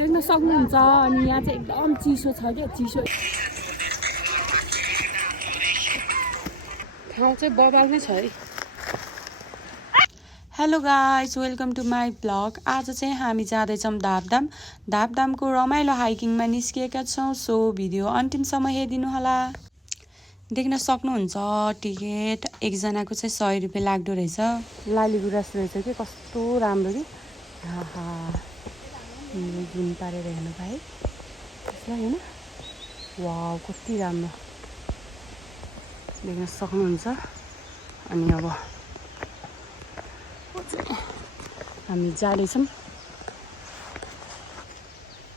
देख्न सक्नुहुन्छ अनि यहाँ चाहिँ एकदम चिसो छ क्या चिसो ठाउँ चाहिँ बबाल नै छ है hello guys welcome to my blog आज चाहिँ हामी जाँदैछौँ धापधाम धापधामको रमाइलो हाइकिङमा निस्किएका छौँ सो भिडियो अन्तिमसम्म हेरिदिनु होला देख्न सक्नुहुन्छ टिकट एकजनाको चाहिँ 100 रुपियाँ लाग्दो रहेछ लाली गुराँस रहेछ कि कस्तो राम्रो कि जुन पारेर हेर्नु पाएँ त्यसलाई होइन वाउ कति राम्रो देख्न सक्नुहुन्छ अनि अब हामी जाँदैछौँ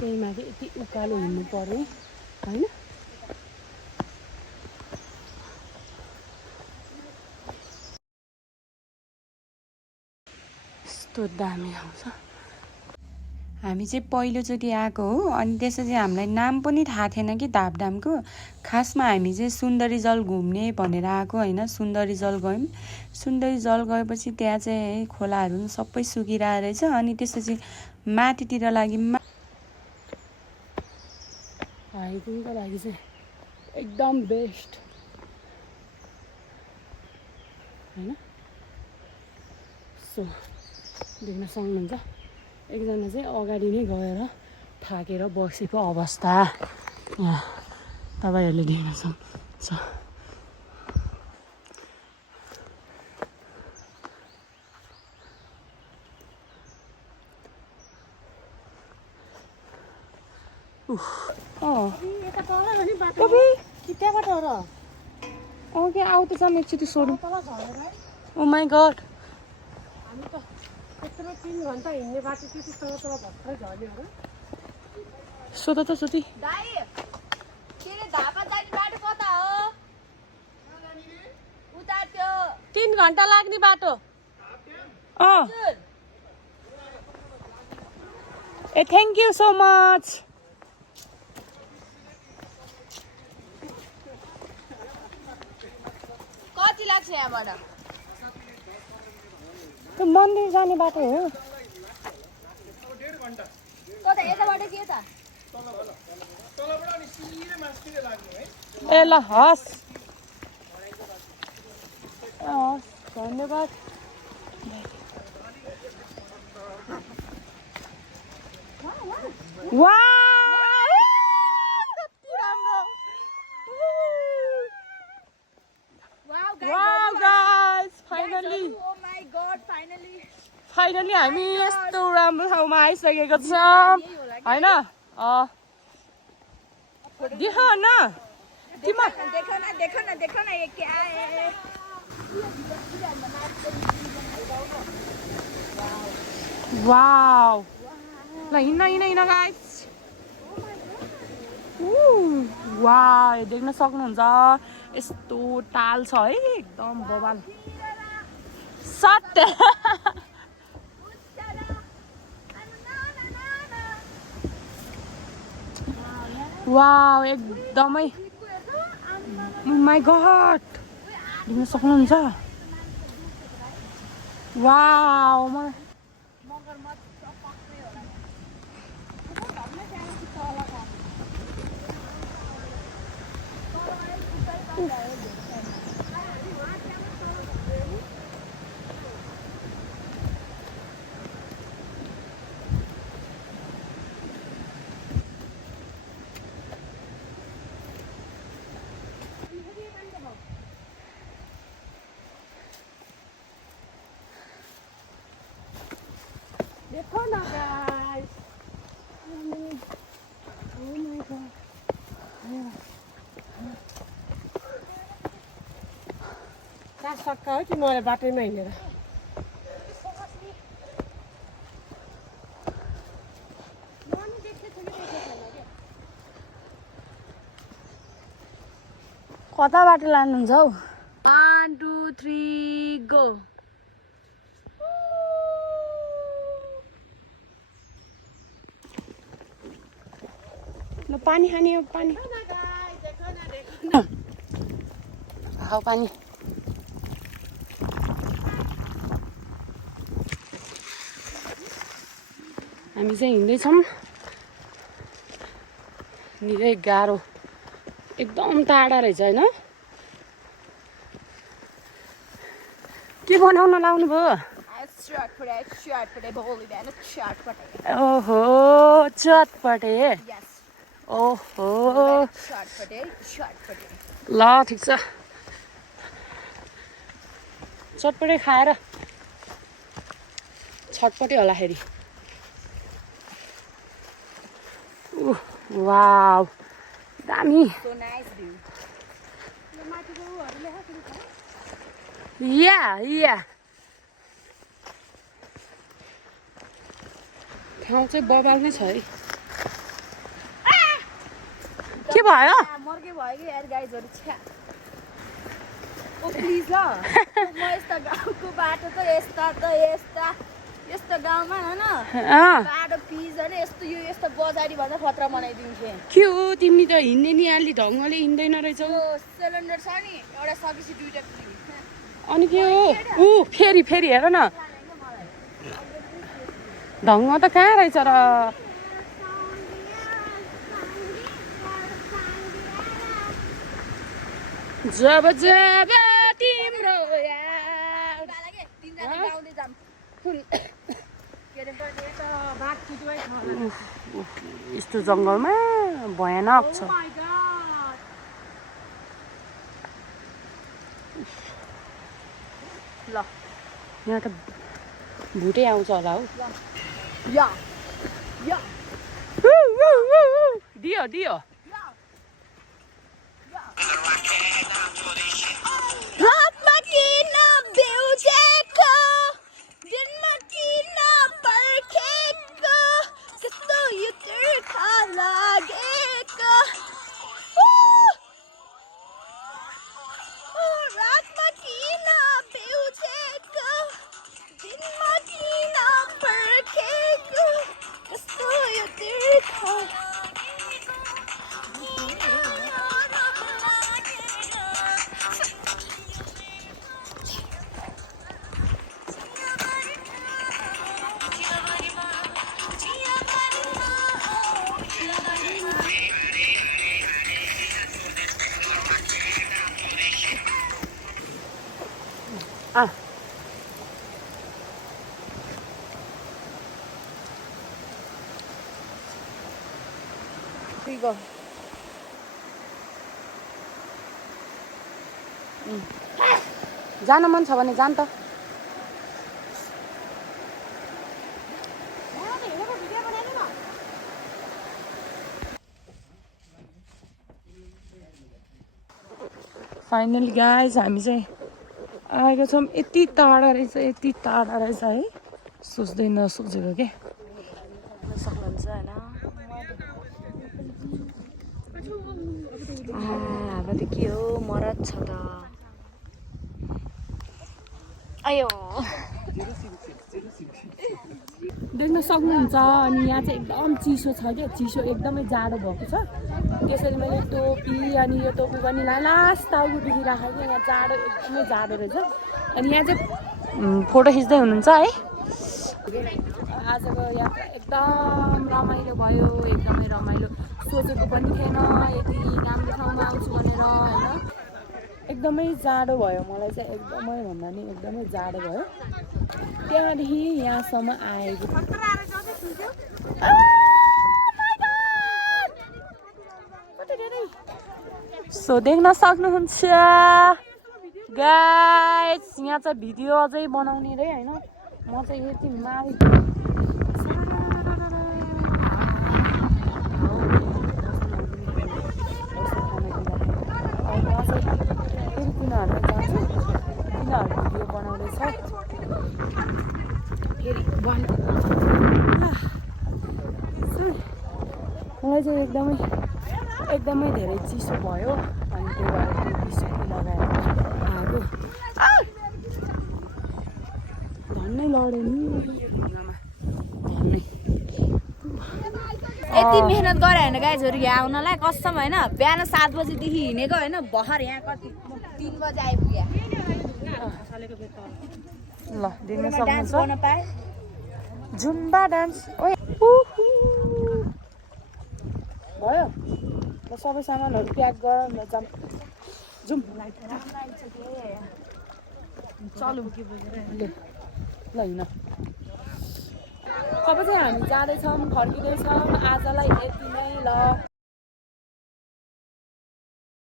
त्यही माथि यति उकालो हिँड्नु पर्यो होइन यस्तो दामी आउँछ हामी चाहिँ पहिलोचोटि आएको हो अनि त्यसपछि हामीलाई नाम पनि थाहा थिएन कि धापधामको खासमा हामी चाहिँ सुन्दरी जल घुम्ने भनेर आएको होइन सुन्दरी जल गयौँ सुन्दरी जल गएपछि त्यहाँ चाहिँ खोलाहरू सबै सुकिरहेको रहेछ अनि त्यसपछि माथितिर लाग्यौँ हाइकिङको लागि चाहिँ एकदम बेस्ट होइन सो देख्न सक्नुहुन्छ एकजना चाहिँ अगाडि नै गएर थाकेर बसेको अवस्था यहाँ तपाईँहरूले देख्न सक्नुहुन्छ ओके आउँदैछ एकचोटि सोधौँ ओ माई गड त्यत्रो 3 घण्टा हिँड्ने बाटो त्यति तल भर्खरै झर्ने हो र सोध त सोधी दाइ के रे धापा जाने बाटो कता हो उता त्यो 3 घण्टा लाग्ने बाटो ए थ्याङ्क यू सो मच कति लाग्छ यहाँबाट त्यो मन्दिर जाने बाटो हो कता यताबाट के त ए ल हस् हस् धन्यवाद कति राम्रो Wow guys, finally हामी यस्तो राम्रो ठाउँमा आइसकेको छौँ हैन देखो न देखो न ये क्या है वाउ ल हिँड्न गाइस वाउ देख्न सक्नुहुन्छ यस्तो टाल छ है एकदम बबाल सत्य वाउ एकदमै माई गॉड देख्न सक्नुहुन्छ वाउ देखो ना गाइस oh my god कहाँ सक्का हो कि मलाई बाटैमा हिँडेर कता बाटो लानुहुन्छ हौ 1 2 3 गो ल पानी खाने हो पानी खाऊ पानी हामी चाहिँ हिँड्दैछौँ निकै गाह्रो एकदम टाढा रहेछ होइन के बनाउन लाउनु भयो ओहो चटपटे ओहो ल ठिक छ चटपटे खाएर छटपटे होला फेरि वाउ दामी या ठाउँ चाहिँ बबाल नै छ है के भयो मर्के भयो कि यार गाइजहरु छ्या ओ प्लिज ल म यस्तो गाउँको बाटो त यस्तो गाउँमा हैन बाटो पिज हैन यस्तो बजारी भन्दा खतरा बनाइदिन्थे के हो तिमी त हिँड्ने नि अलि ढङ्गले हिँड्दैन रहेछौ सिलिन्डर छ नि एउटा सकिसि दुईटा फ्री अनि के हो फेरि हेर न ढङ्ग त कहाँ रहेछ र जब तिम्रो यस्तो जङ्गलमा भयानक छ ल यहाँ त भुटै आउँछ होला हौ दियो रातमा किन बेउजेको दिनमा किन पर्खेको कस्तो यो तिर्खा लागेको रातमा किन बेउजेको दिनमा किन पर्खेको कस्तो यो तिर्खा जान मन छ भने जान त फाइनली गाइज हामी चाहिँ आएको छौँ यति टाढा रहेछ है सोच्दै नसोचेको के सक्नुहुन्छ होइन अब त के हो मरद छ त आयो देख्न सक्नुहुन्छ अनि यहाँ चाहिँ एकदम चिसो छ क्या चिसो एकदमै जाडो भएको छ त्यसरी मैले टोपी अनि यो टोपी पनि लास्ट टाउकोदेखि राखेको थिएँ यहाँ जाडो एकदमै जाडो रहेछ अनि यहाँ चाहिँ फोटो खिच्दै हुनुहुन्छ है आजको यात्रा एकदम रमाइलो भयो एकदमै रमाइलो सोचेको पनि थिएन यति राम्रो ठाउँमा आउँछु भनेर होइन एकदमै जाडो भयो मलाई चाहिँ एकदमै भन्दा नि एकदमै जाडो भयो त्यहाँदेखि यहाँसम्म आएको सो देख्न सक्नुहुन्छ गाइस यहाँ चाहिँ भिडियो अझै बनाउने रे होइन म चाहिँ यति माथि तिनीहरू जान्छु तिनीहरू भिडियो बनाउँदैछ फेरि मलाई चाहिँ एकदमै धेरै चिसो भयो अनि त्यही भएर चिसो लगाएर आएको धन्नै लड्यो नि धन्नै यति मेहनत गरे होइन गाइजहरु यहाँ आउनलाई कसम होइन बिहान 7 बजेदेखि हिँडेको होइन भर्खर यहाँ कति 3 बजे आइपुग्यो ल देख्न डान्स गर्न पाए जुम्बा डान्स भयो सबै सामानहरू प्याक गर न जाम जाउँ चलु ल हिँड अब चाहिँ हामी जाँदैछौँ फर्किँदैछौँ आजलाई यति नै ल